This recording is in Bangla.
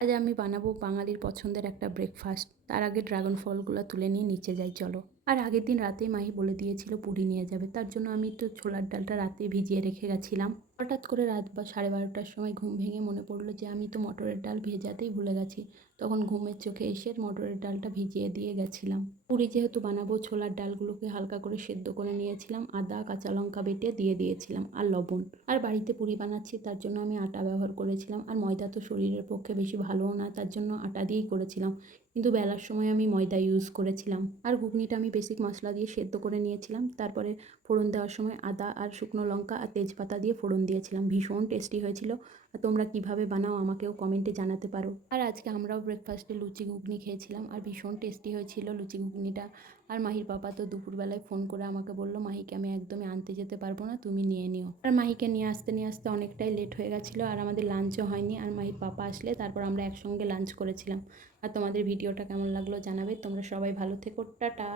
আজ আমি বানাবো বাঙালির পছন্দের একটা ব্রেকফাস্ট। তার আগে ড্রাগন ফলগুলো তুলে নিয়ে নিচে যাই চলো। আর আগের দিন রাতেই মাহি বলে দিয়েছিল পুরি নিয়ে যাবে, তার জন্য আমি তো ছোলার ডালটা রাতে ভিজিয়ে রেখে গেছিলাম। হঠাৎ করে রাত বা 12:30টার সময় ঘুম ভেঙে মনে পড়লো যে আমি তো মটরের ডাল ভেজাতেই ভুলে গেছি। তখন ঘুমের চোখে এসে মটরের ডালটা ভিজিয়ে দিয়ে গেছিলাম। পুরি যেহেতু বানাবো, ছোলার ডালগুলোকে হালকা করে সেদ্ধ করে নিয়েছিলাম, আদা কাঁচা লঙ্কা বেটে দিয়ে দিয়েছিলাম আর লবণ। আর বাড়িতে পুরি বানাচ্ছি, তার জন্য আমি আটা ব্যবহার করেছিলাম। আর ময়দা তো শরীরের পক্ষে বেশি ভালোও না, তার জন্য আটা দিয়েই করেছিলাম, কিন্তু বেলার সময় আমি ময়দা ইউজ করেছিলাম। আর ঘুগনিটা আমি বেসিক মশলা দিয়ে সেদ্ধ করে নিয়েছিলাম। তারপরে ফোড়ন দেওয়ার সময় আদা আর শুকনো লঙ্কা আর তেজপাতা দিয়ে ফোড়ন দিয়েছিলাম। ভীষণ টেস্টি হয়েছিল। আর তোমরা কিভাবে বানাও আমাকেও কমেন্টে জানাতে পারো। আর আজকে আমরাও ব্রেকফাস্টে লুচি ঘুগনি খেয়েছিলাম, আর ভীষণ টেস্টি হয়েছিল লুচি ঘুগনিটা। আর মাহির পাপা তো দুপুরবেলায় ফোন করে আমাকে বললো, মাহিকে আমি একদমই আনতে যেতে পারবো না, তুমি নিয়ে নিও। আর মাহিকে নিয়ে আসতে অনেকটাই লেট হয়ে গেছিলো, আর আমাদের লাঞ্চও হয়নি। আর মাহির পাপা আসলে তারপর আমরা একসঙ্গে লাঞ্চ করেছিলাম। আর তোমাদের ভিডিওটা কেমন লাগলো জানাবে। তোমরা সবাই ভালো থেকো, টাটা।